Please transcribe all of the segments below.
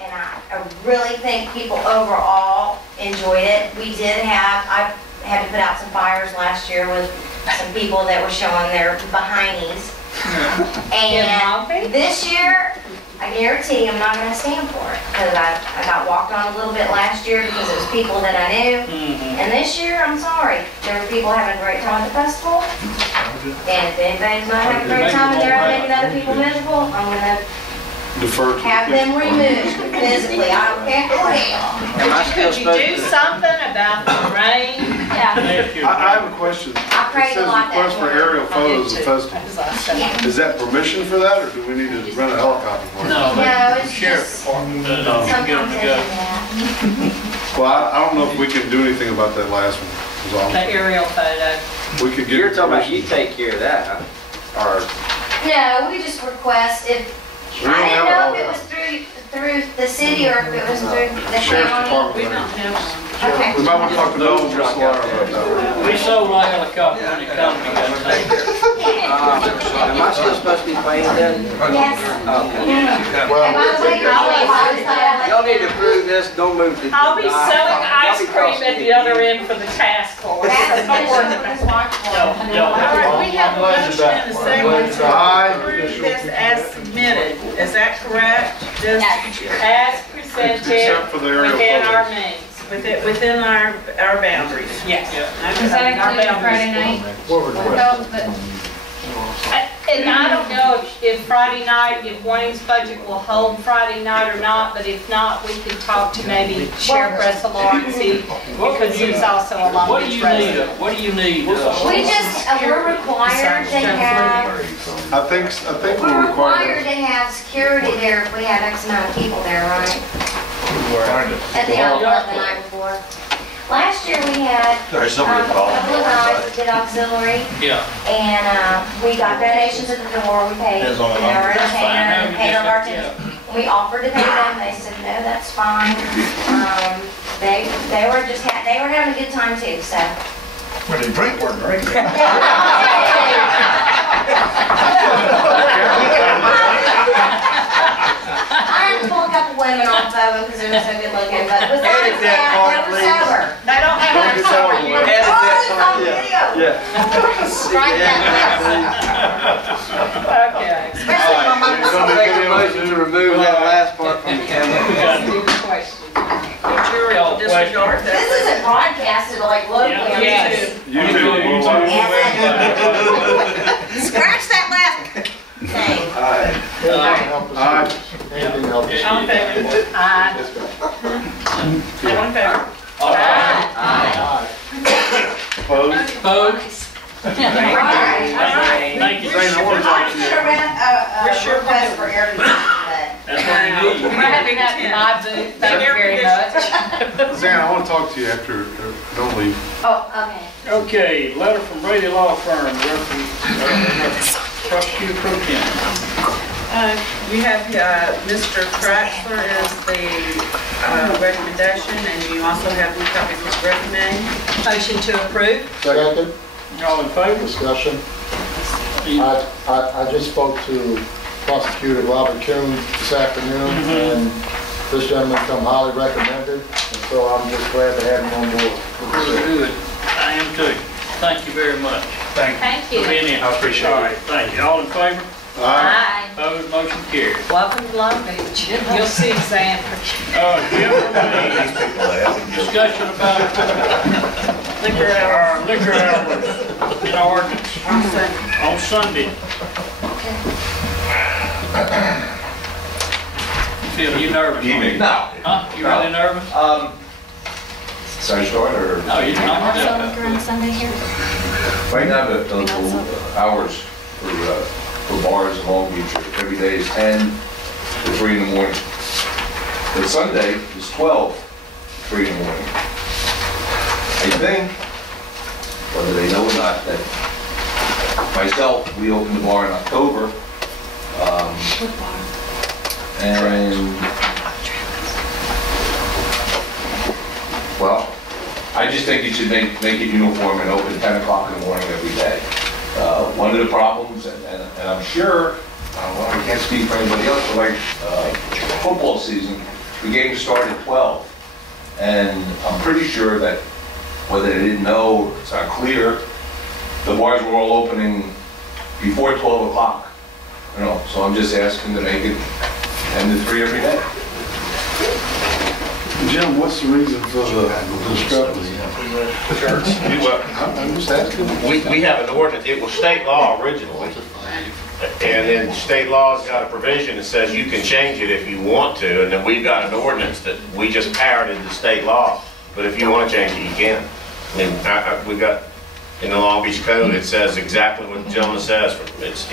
And I really think people overall enjoyed it. We did have, I had to put out some fires last year with some people that were showing their behindies. And this year, I guarantee I'm not going to stand for it, because I got walked on a little bit last year because it was people that I knew. And this year, I'm sorry, there were people having a great time at the festival. And if anybody's not having a great time and they're making other people miserable, I'm going to have them removed physically. I don't care who I am. Am I still Could you supposed do to? something about the rain? Yeah. I have a question. I prayed It a says lot that request for morning. aerial photos of festival. Yeah. Is that permission for that, or do we need to rent a helicopter for it? No, No, the it's sheriff's just, department does sometimes give them they the do go. that. Well, I don't know if we can do anything about that last one. is all. The aerial photo. We could get. You're talking about you permission. take care of that, huh? Or No, we just request if, We don't I didn't have know a if it was through the city or if it was through the Sheriff's county. We Department. don't have Okay. We might want to talk to Bill and Just Laura about that. We sold our helicopter when it come, we got to take care of it. am I still supposed to be paying then? Yes. Okay. And by the way, Y'all need to approve this, don't move to. I'll be selling ice cream at the other end for the task force. That's what watch for. No, All right, we have a motion and a second to Aye. approve this as submitted. Is that correct? Just As presented Except for the aerial within our photos. means. within our boundaries? Yes. Is that including Friday night? And I don't know if Friday night, if Wayne's budget will hold Friday night or not, but if not, we could talk to maybe Sheriff Russell and see, because he's also a Long What do Beach you resident. need, what do you need? We just, we're required to have, I think we're we're required required. to have security there if we have X amount of people there, right? At the outlet the night before. Last year we had a couple of guys that did auxiliary, Yeah. and we got donations at the door, we paid, Depends on the our number. entertainer, and paid our Yeah. bartenders. We offered to pay them, they said, no, that's fine. They were just, they were having a good time too, so. When they drink, we're drinking. I had to pull a couple women off of them because they were so good looking, but besides Edit that that, part, they were please. sober. They don't have Don't get sour, Will. Edit Oh, that it's part, on video. Yeah. Strike that last one. Okay. Especially when my It's I'll on the make a video, motion to remove that last part from the camera. Stupid question. But you're in disregard that. This isn't broadcasted like locally on Yes. YouTube. You do. Scratch that last thing. Alright. Aye. All in favor? Aye. All in favor? Opposed? Opposed? Alright. Thank you. Zane, I want to talk to Should you. have ran a request for air conditioning. That's what we need. We're having that in my booth, thank you very much. Zane, I want to talk to you after, don't leave. Oh, okay. Okay, letter from Brady Law Firm, prosecutor pro tem. You have Mr. Traxler as the recommendation, and you also have 2 copies of recommend. Motion to approve. Second, All in favor? discussion. I just spoke to Prosecutor Robert Kuhn this afternoon, and this gentleman come highly recommended, and so I'm just glad to have him on board. Good. I am too. Thank you very much. Thank For you. being in. I appreciate it. All right, thank you. All in favor? Aye. Opposed, motion carried. Welcome to Long Beach. You'll see Xander. Jim, discussion about our liquor hours in our ordinance on Sunday. Phil, you nervous? No. Huh? You really nervous? Sorry, start or? No, you're not. Liquor on Sunday here? Right now, the hours for bars in Long Beach, every day is 10 to 3 in the morning. But Sunday is 12 to 3 in the morning. I think, whether they know or not, that myself, we opened the bar in October. And, well, I just think you should make it uniform and open 10 o'clock in the morning every day. One of the problems, and I'm sure, well, I can't speak for anybody else, but like football season, the game started at 12. And I'm pretty sure that, whether they didn't know, it's not clear, the bars were all opening before 12 o'clock. You know, so I'm just asking to make it 10 to 3 every day. Jim, what's the reason for the discrepancy? I'm just asking. We have an ordinance, it was state law originally, and then state law's got a provision that says you can change it if you want to, and then we've got an ordinance that we just parroted the state law, but if you want to change it, you can. I mean, we've got, in the Long Beach Code, it says exactly what the gentleman says. It's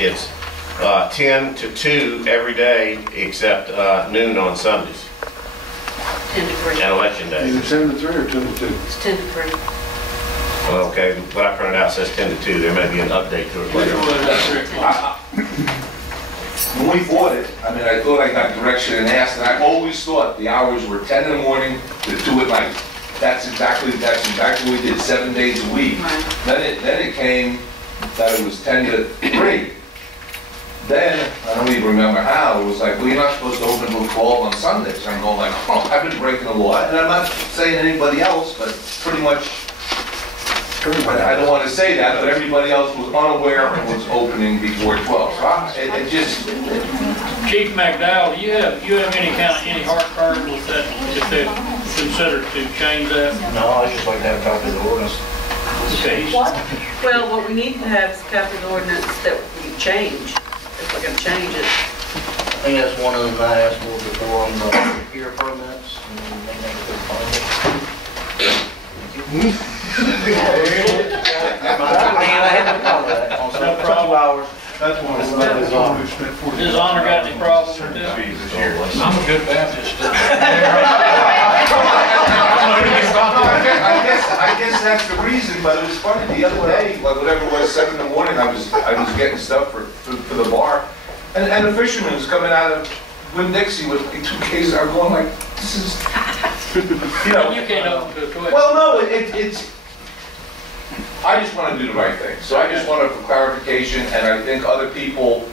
10 to 2 every day except noon on Sundays 10 to 3. and election day. Either 10 to 3 or 10 to 2? It's 10 to 3. Well, okay, what I printed out says 10 to 2. There may be an update to it later. When we bought it, I mean, I thought I got direction and asked, and I always thought the hours were 10 in the morning to 2 at night. That's exactly what we did, 7 days a week. Right. Then it came that it was 10 to 3. Then, I don't even remember how, it was like, well, you're not supposed to open until 12 on Sundays. I'm going like, oh, I've been breaking the law. And I'm not saying anybody else, but pretty much, I don't want to say that, but everybody else was unaware and was opening before 12. So it just, Chief McDowell, do you have any heart burn with that, if they consider to change that? No, I just like to have a copy of the ordinance. Okay. Well, what we need to have is a copy of the ordinance that we change, if we're gonna change it. I think that's one of them I asked for before on the pier permits, and they never could find it. I had no problem with that, on No some problem. 2 hours. That's one of his honors. Does Honor got any problems with this? I'm a good Baptist. I guess that's the reason, but it was funny, the other day, like whatever it was, 7 in the morning, I was getting stuff for the bar, and a fisherman was coming out of Winn-Dixie with 2 cases. I'm going like, this is, you know. You can't open to it, go ahead. Well, no, it's, I just want to do the right thing. So I just wanted for clarification, and I think other people,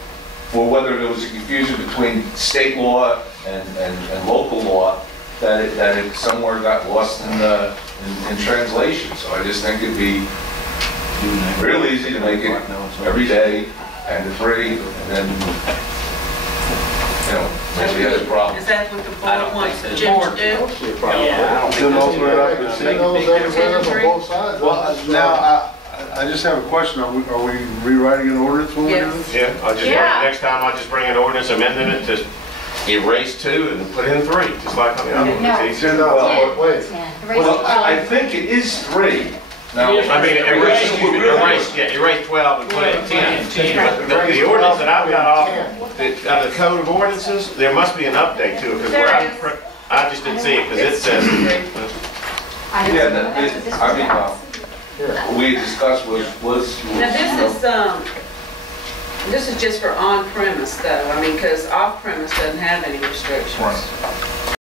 for whether there was a confusion between state law and local law, that it somewhere got lost in translation. So I just think it'd be real easy to make it every day and to 3, and then, you know, nobody has a problem. Is that what the board wants Jim to do? Then open it up and See see. those everywhere on both sides. Well, now, I just have a question. Are we rewriting an ordinance when we do Yes. this? Yeah, next time I'll just bring an ordinance amending it to erase 2 and put in 3, just like on the other one. It's easy. Well, Wait, I think it is 3. Now, I mean, erase 12 and put in 10. But the ordinance that I've got off, the code of ordinances, there must be an update to it, because where I just didn't see it, because it says, we discussed was. Now, this is just for on-premise though, I mean, because off-premise doesn't have any restrictions.